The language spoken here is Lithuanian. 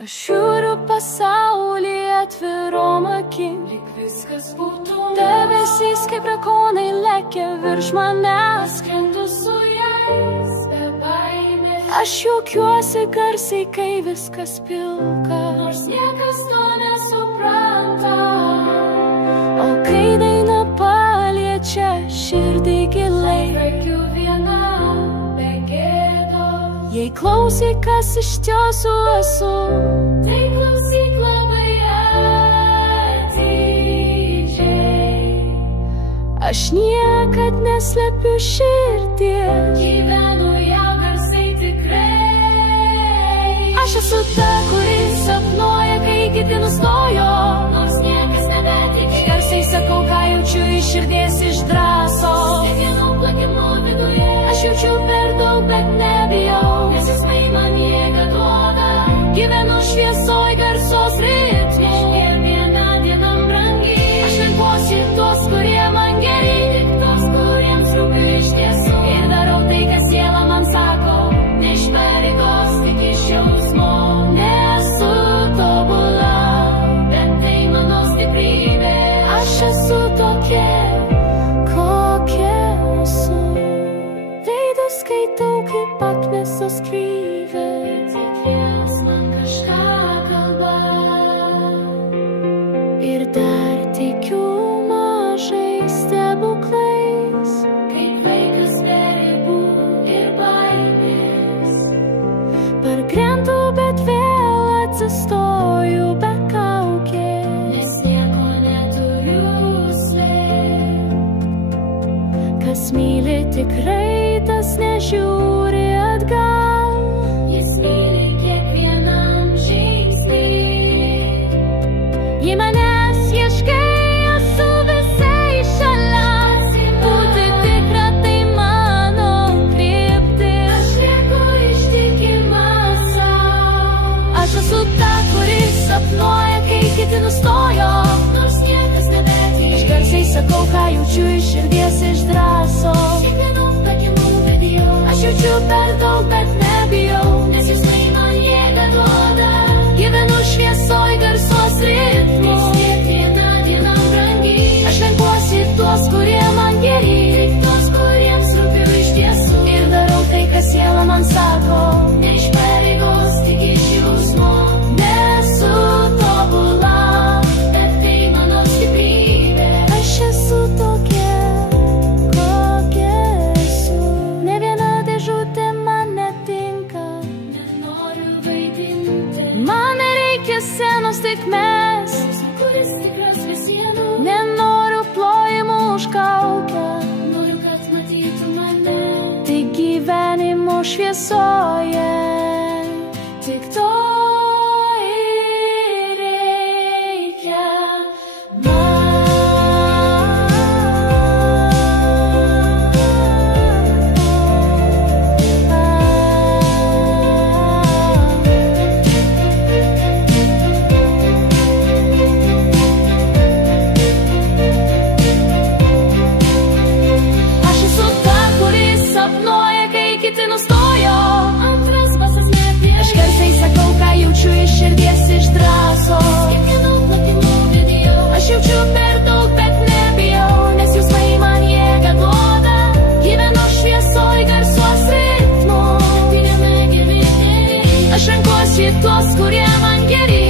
Aš žiūriu pasaulį atvirom akim, lyg viskas būtų debesys, kaip drakonai lekia virš manęs. Skrendu su jais be baimės. Aš juokiuosi garsiai, kai viskas pilka, nors niekas to nesupranta. O kai daina paliečia širdį giliai, verkiu viena be gėdos. Jei klausyk, kas iš tiesų esu, tai klausyk labai atidžiai. Aš niekad neslepiu širdies, gyvenu ją garsiai tikrai. Aš esu ta, kuri sapnuoja, kai kiti nustojo, nors niekas nebetiki. Garsiai sakau, ką jaučiu iš širdies, iš drąsos. Kiekvienų plakimų viduje aš jaučiu per daug, bet nebijau, nes jausmai man jėgą duoda. Gyvenu šviesoj garsos ritmu, kiekviena diena brangi. Aš renkuosi tuos, kurie man geri, tik tos, kuriems rūpiu iš tiesų. Ir darau tai, kas siela man sako, ne iš pareigos, tik iš jausmo. Nesu tobula, bet tai mano stiprybė. Aš esu tokia, kokia esu. Veidus skaitau kaip akmesos kreivė, tik jas man kažką kalba. Ir dar tikiu mažais stebuklais, kaip vaikas be ribų ir baimės. Parkrentu, bet vėl atsistoju be kaukės, nes nieko neturiu slėpt. Kas myli tikrai, tas nežiūri atgal, jis myli kiekvienam žingsnį. Jei manęs ieškai, esu visai šalia. Būti tikra, tai mano kryptis. Aš lieku ištikima sau. Aš esu ta, kuri sapnuoja, kai kiti nustojo, nors niekas nebetiki. Aš garsiai sakau, ką jaučiu iš širdies, iš drąsos. Kiekvienų plakimų viduje aš jaučiu per daug, bet nebijau, nes jausmai man jėgą duoda. Gyvenu šviesoj garsos ritmu, kiekviena diena brangi. Aš renkuosi tuos, kurie man geri, tik tos, kuriems rūpiu iš tiesų. Ir darau tai, kas siela man sako, ne iš pareigos, tik iš jausmo. Nesu tobula, bet tai mano stiprybė. Aš esu tokia, kokia esu. Ne viena dėžutė man netinka, nenoriu vaidinti. Man nereikia scenos, tik mes, kuris tikras be sienų. Nenoriu plojimų už kaukę, noriu, kad matytų mane tik gyvenimo šviesoje. Tik to ir reikia Aš esu ta, kuri sapnuoja, kai kiti nustojo. Antras balsas neprieš. Aš garsiai sakau, ką jaučiu iš širdies, iš drąsos. Kiekvienų plakimų viduje aš jaučiu per daug, bet nebijau, nes jausmai man jėgą duoda. Gyvenu šviesoj garsos ritmu, aš renkuosi tuos, kurie man geri.